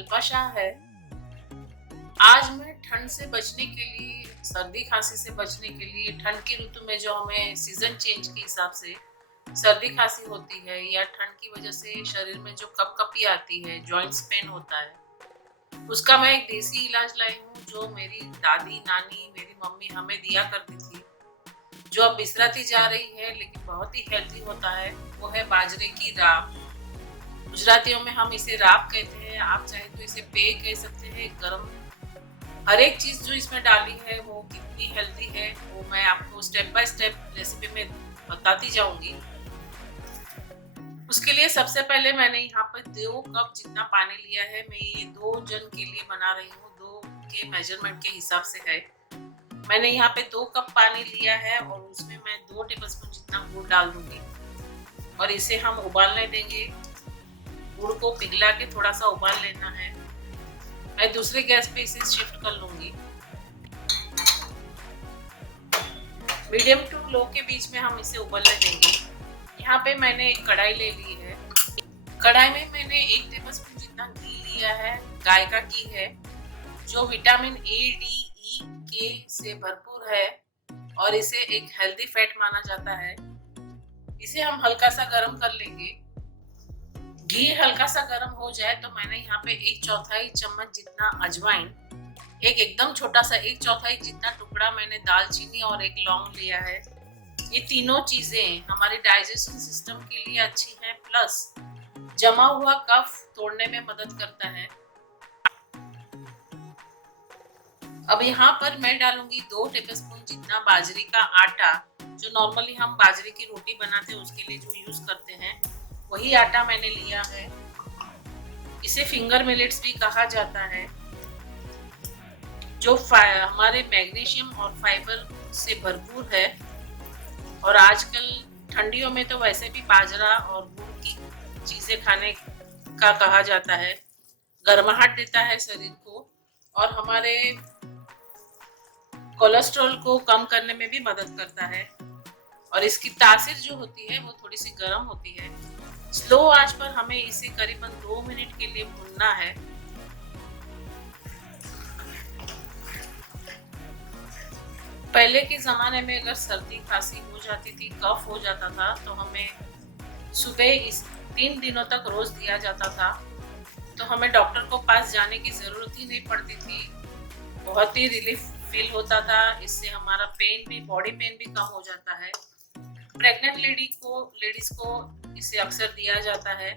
अल्पा शाह है। आज मैं ठंड से बचने के लिए, सर्दी खांसी से बचने के लिए, ठंड की ऋतु में जो हमें सीजन चेंज के हिसाब से सर्दी खांसी होती है या ठंड की वजह से शरीर में जो कपकपी आती है, जॉइंट्स पेन होता है, उसका मैं एक देसी इलाज लाई हूँ जो मेरी दादी, नानी, मेरी मम्मी हमें दिया करती थी, जो अब बिसराती जा रही है लेकिन बहुत ही हेल्दी होता है। वो है बाजरे की राब। गुजरातियों में हम इसे राब कहते हैं, आप चाहे तो इसे पेय कह सकते हैं। गरम हर एक चीज जो इसमें डाली है वो कितनी हेल्दी है वो मैं आपको स्टेप बाय स्टेप रेसिपी में बताती जाऊंगी। उसके लिए सबसे पहले मैंने यहाँ पर 2 कप जितना पानी लिया है। मैं ये 2 जन के लिए बना रही हूँ, 2 के मेजरमेंट के हिसाब से है। मैंने यहाँ पे 2 कप पानी लिया है और उसमें मैं 2 टेबलस्पून जितना गुड़ डाल दूंगी और इसे हम उबालने देंगे। गुड़ को पिघला के थोड़ा सा उबाल लेना है। मैं दूसरे गैस पे इसे शिफ्ट कर लूंगी। मीडियम टू लो के बीच में हम इसे उबलने देंगे। यहाँ पे मैंने एक कढ़ाई ले ली है। कढ़ाई में मैंने 1 टेबलस्पून जितना घी लिया है, गाय का घी है, जो विटामिन ए, डी, ई, के से भरपूर है और इसे एक हेल्दी फैट माना जाता है। इसे हम हल्का सा गर्म कर लेंगे। घी हल्का सा गर्म हो जाए तो मैंने यहाँ पे 1/4 चम्मच जितना अजवाइन, एकदम छोटा सा 1/4 जितना टुकड़ा मैंने दालचीनी और 1 लौंग लिया है। ये तीनों चीजें हमारे डाइजेशन सिस्टम के लिए अच्छी हैं, प्लस जमा हुआ कफ तोड़ने में मदद करता है। अब यहाँ पर मैं डालूंगी 2 टेबलस्पून जितना बाजरे का आटा, जो नॉर्मली हम बाजरे की रोटी बनाते हैं उसके लिए जो यूज करते हैं, वही आटा मैंने लिया है। इसे फिंगर मिलेट्स भी कहा जाता है, जो हमारे मैग्नीशियम और फाइबर से भरपूर है। और आजकल ठंडियों में तो वैसे भी बाजरा और गुड़ की चीजें खाने का कहा जाता है। गर्माहट देता है शरीर को और हमारे कोलेस्ट्रॉल को कम करने में भी मदद करता है। और इसकी तासीर जो होती है वो थोड़ी सी गर्म होती है। स्लो आंच पर हमें इसे करीबन 2 मिनट के लिए भूनना है। पहले के ज़माने में अगर सर्दी खांसी हो जाती थी, कफ हो जाता था, तो हमें सुबह इस 3 दिनों तक रोज दिया जाता था, तो हमें डॉक्टर को पास जाने की ज़रूरत ही नहीं पड़ती थी। बहुत ही रिलीफ फील होता था। इससे हमारा पेन भी, बॉडी पेन भी कम हो जाता है। प्रेग्नेंट लेडीज को इसे अक्सर दिया जाता है,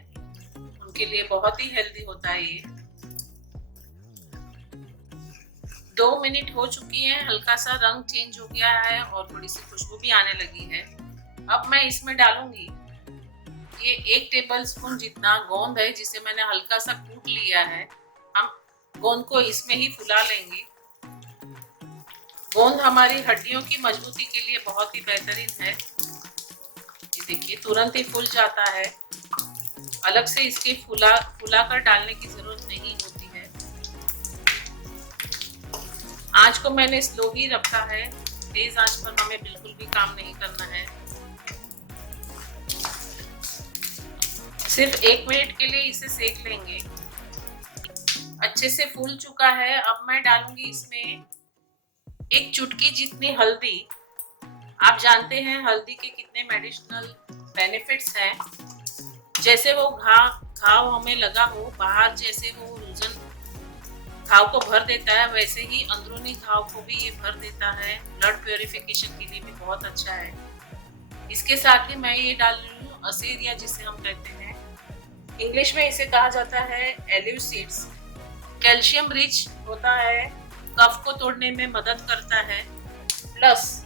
उनके लिए बहुत ही हेल्दी होता है ये। 2 मिनट हो चुकी है, हल्का सा रंग चेंज हो गया है और थोड़ी सी खुशबू भी आने लगी है। अब मैं इसमें डालूंगी ये 1 टेबलस्पून जितना गोंद है, जिसे मैंने हल्का सा कूट लिया है। हम गोंद को इसमें ही फुला लेंगे। गोंद हमारी हड्डियों की मजबूती के लिए बहुत ही बेहतरीन है। ये देखिए तुरंत ही फूल जाता है। अलग से इसके फुला कर डालने की जरूरत नहीं होती है। आंच को मैंने स्लो ही रखा है, तेज आंच पर हमें बिल्कुल भी काम नहीं करना है। सिर्फ 1 मिनट के लिए इसे सेक लेंगे। अच्छे से फूल चुका है। अब मैं डालूंगी इसमें 1 चुटकी जितनी हल्दी। आप जानते हैं हल्दी के कितने मेडिसिनल बेनिफिट्स हैं। जैसे वो घाव हमें लगा हो, बाहर जैसे वो रूजन घाव को भर देता है, वैसे ही अंदरूनी घाव को भी ये भर देता है। ब्लड प्योरिफिकेशन के लिए भी बहुत अच्छा है। इसके साथ ही मैं ये डाल रही हूँ असेरिया, जिसे हम कहते हैं, इंग्लिश में इसे कहा जाता है एलिव सीड्स। कैल्शियम रिच होता है, कफ को तोड़ने में मदद करता है, प्लस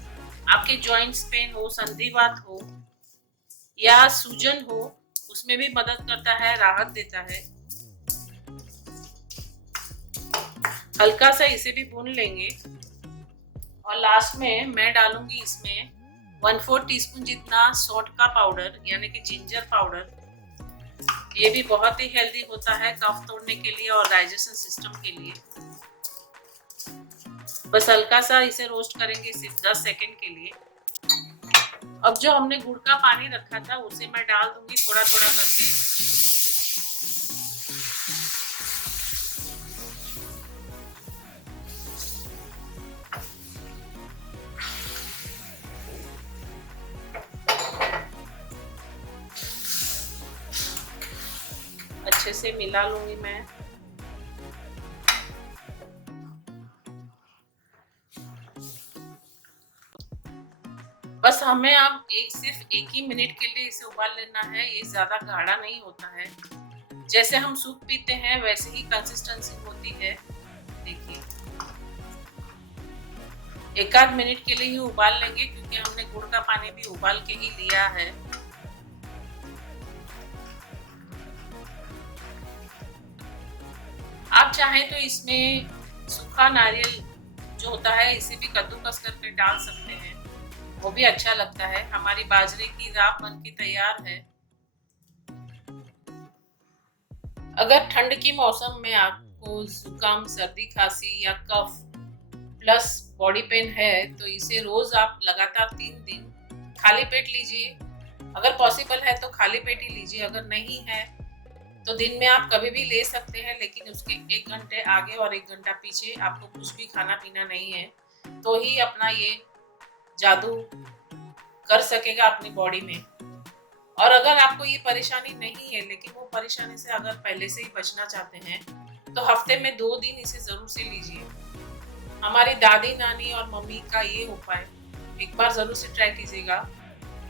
आपके जॉइंट्स पेन हो, संधिवात हो या सूजन हो, उसमें भी मदद करता है, राहत देता है। हल्का सा इसे भी भून लेंगे और लास्ट में मैं डालूंगी इसमें 1/4 टीस्पून जितना सौंठ का पाउडर, यानी कि जिंजर पाउडर। ये भी बहुत ही हेल्दी होता है कफ तोड़ने के लिए और डाइजेशन सिस्टम के लिए। बस हल्का सा इसे रोस्ट करेंगे सिर्फ 10 सेकंड के लिए। अब जो हमने गुड़ का पानी रखा था उसे मैं डाल दूंगी थोड़ा थोड़ा करके। से मिला लूंगी मैं। बस हमें अब सिर्फ एक ही मिनट के लिए इसे उबाल लेना है। ये ज्यादा गाढ़ा नहीं होता है, जैसे हम सूप पीते हैं वैसे ही कंसिस्टेंसी होती है। देखिए, एक आध मिनट के लिए ही उबाल लेंगे क्योंकि हमने गुड़ का पानी भी उबाल के ही लिया है। आप चाहें तो इसमें सूखा नारियल जो होता है इसे भी कद्दूकस करके डाल सकते हैं, वो भी अच्छा लगता है। हमारी बाजरे की राब बनके तैयार है। अगर ठंड की मौसम में आपको जुकाम, सर्दी, खांसी या कफ प्लस बॉडी पेन है तो इसे रोज आप लगातार 3 दिन खाली पेट लीजिए। अगर पॉसिबल है तो खाली पेट ही लीजिए, अगर नहीं है तो दिन में आप कभी भी ले सकते हैं, लेकिन उसके 1 घंटे आगे और 1 घंटा पीछे आपको कुछ भी खाना पीना नहीं है, तो ही अपना ये जादू कर सकेगा अपनी बॉडी में। और अगर आपको ये परेशानी नहीं है लेकिन वो परेशानी से अगर पहले से ही बचना चाहते हैं तो हफ्ते में 2 दिन इसे जरूर से लीजिए। हमारी दादी, नानी और मम्मी का ये उपाय एक बार जरूर से ट्राई कीजिएगा।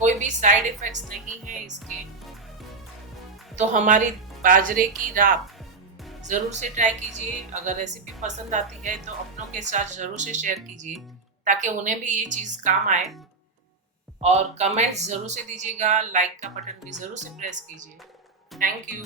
कोई भी साइड इफेक्ट्स नहीं है इसके। तो हमारी बाजरे की राब जरूर से ट्राई कीजिए। अगर रेसिपी पसंद आती है तो अपनों के साथ जरूर से शेयर कीजिए ताकि उन्हें भी ये चीज काम आए। और कमेंट्स जरूर से दीजिएगा, लाइक का बटन भी जरूर से प्रेस कीजिए। Thank you.